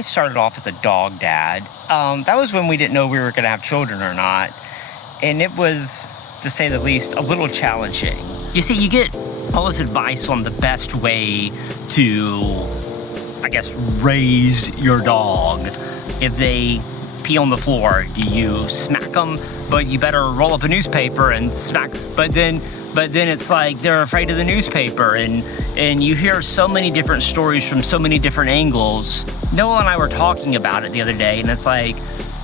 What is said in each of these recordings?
I started off as a dog dad. That was when we didn't know we were going to have children or not. And it was, to say the least, a little challenging. You see, you get all this advice on the best way to, I guess, raise your dog. If they pee on the floor, do you smack them? But you better roll up a newspaper and smack. But then it's like they're afraid of the newspaper, and you hear so many different stories from so many different angles. Noah and I were talking about it the other day, and it's like,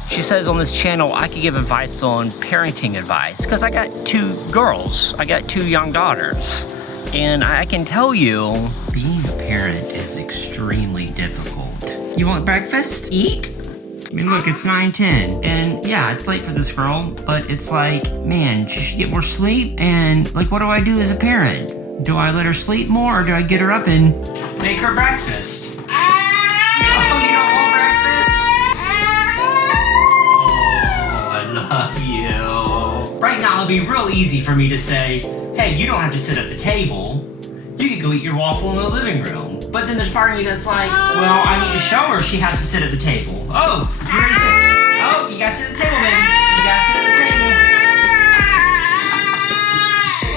she says on this channel I could give advice on parenting advice, because I got 2 girls. I got 2 young daughters. And I can tell you, being a parent is extremely difficult. You want breakfast? Eat? I mean, look, it's 9:10, and yeah, it's late for this girl, but it's like, man, she should get more sleep, and like, what do I do as a parent? Do I let her sleep more, or do I get her up and make her breakfast? Oh, you don't want breakfast? Oh, I love you. Right now, it'd be real easy for me to say, hey, you don't have to sit at the table. You could go eat your waffle in the living room. But then there's part of me that's like, well, I need to show her she has to sit at the table. Oh, you ready to sit? Oh, you gotta sit at the table, baby. You gotta sit at the table.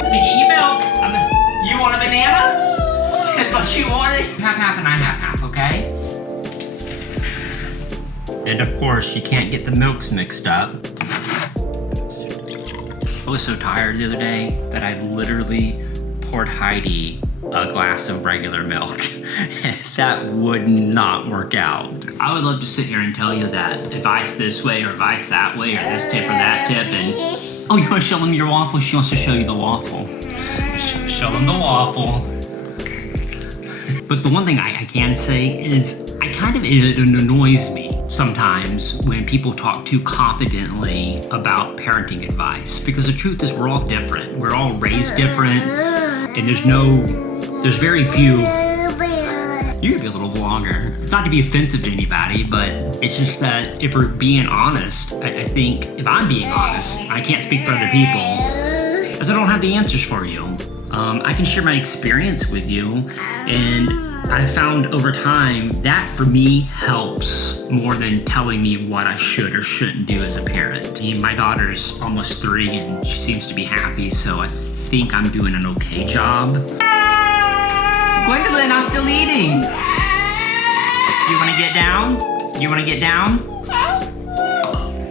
Let me get you milk. You want a banana? That's what you wanted? You have half and I have half, okay? And of course, you can't get the milks mixed up. I was so tired the other day that I literally poured Heidi a glass of regular milk. That would not work out. I would love to sit here and tell you that advice this way or advice that way or this tip or that tip, and oh, you want to show them your waffle? She wants to show you the waffle. Show them the waffle. But the one thing I can say is it annoys me sometimes when people talk too confidently about parenting advice, because the truth is we're all different. We're all raised different, and there's very few. You could be a little longer. It's not to be offensive to anybody, but it's just that if we're being honest, I think if I'm being honest, I can't speak for other people, as I don't have the answers for you. I can share my experience with you, and I've found over time that for me helps more than telling me what I should or shouldn't do as a parent. My daughter's almost 3 and she seems to be happy, so I think I'm doing an okay job. Gwendolyn, I'm still eating. You wanna get down? You wanna get down?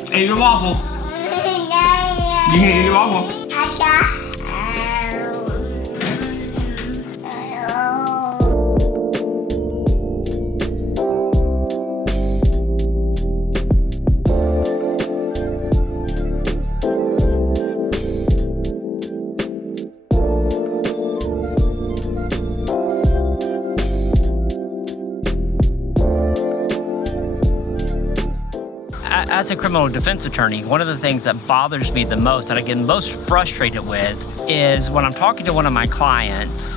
Hey, your waffle. You can eat your waffle. As a criminal defense attorney, one of the things that bothers me the most, and I get most frustrated with, is when I'm talking to one of my clients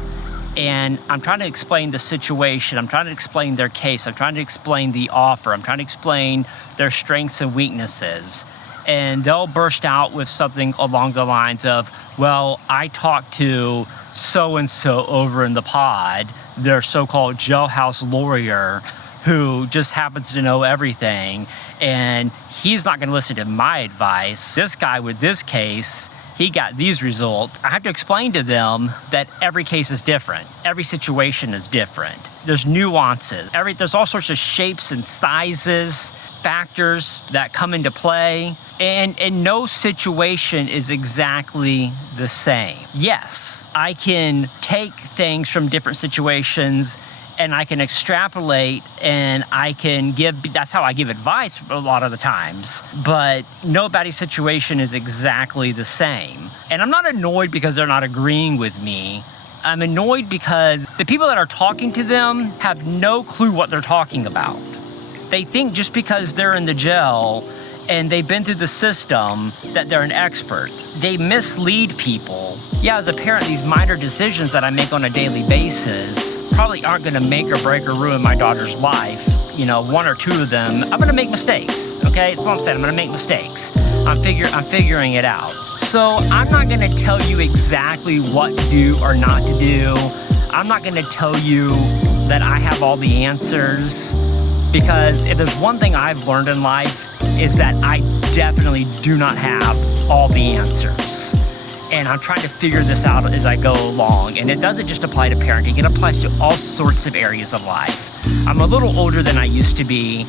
and I'm trying to explain the situation, I'm trying to explain their case, I'm trying to explain the offer, I'm trying to explain their strengths and weaknesses, and they'll burst out with something along the lines of, well, I talked to so-and-so over in the pod, their so-called jailhouse lawyer, who just happens to know everything, and he's not gonna listen to my advice. This guy with this case, he got these results. I have to explain to them that every case is different. Every situation is different. There's nuances. There's all sorts of shapes and sizes, factors that come into play, and no situation is exactly the same. Yes, I can take things from different situations and I can extrapolate and I can that's how I give advice a lot of the times, but nobody's situation is exactly the same. And I'm not annoyed because they're not agreeing with me. I'm annoyed because the people that are talking to them have no clue what they're talking about. They think just because they're in the jail and they've been through the system that they're an expert. They mislead people. Yeah, as a parent, these minor decisions that I make on a daily basis probably aren't gonna make or break or ruin my daughter's life. You know, 1 or 2 of them, I'm gonna make mistakes, okay? That's what I'm saying, I'm gonna make mistakes. I'm figuring it out. So I'm not gonna tell you exactly what to do or not to do. I'm not gonna tell you that I have all the answers. Because if there's one thing I've learned in life is that I definitely do not have all the answers. And I'm trying to figure this out as I go along. And it doesn't just apply to parenting, it applies to all sorts of areas of life. I'm a little older than I used to be,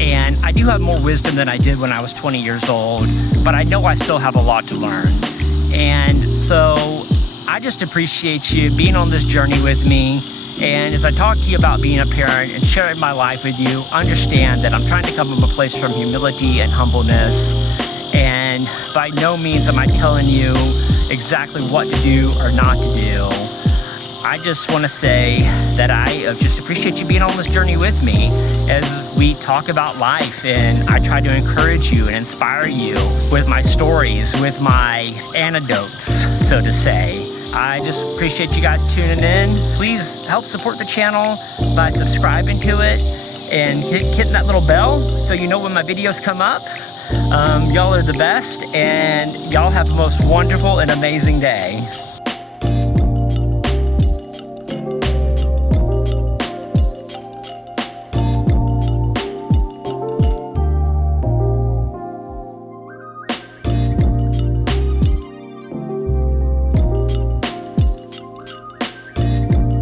and I do have more wisdom than I did when I was 20 years old, but I know I still have a lot to learn. And so I just appreciate you being on this journey with me. And as I talk to you about being a parent and sharing my life with you, understand that I'm trying to come from a place from humility and humbleness. And by no means am I telling you exactly what to do or not to do. I just want to say that I just appreciate you being on this journey with me as we talk about life, and I try to encourage you and inspire you with my stories, with my anecdotes, so to say. I just appreciate you guys tuning in. Please help support the channel by subscribing to it and hitting that little bell so you know when my videos come up. Y'all are the best, and y'all have the most wonderful and amazing day.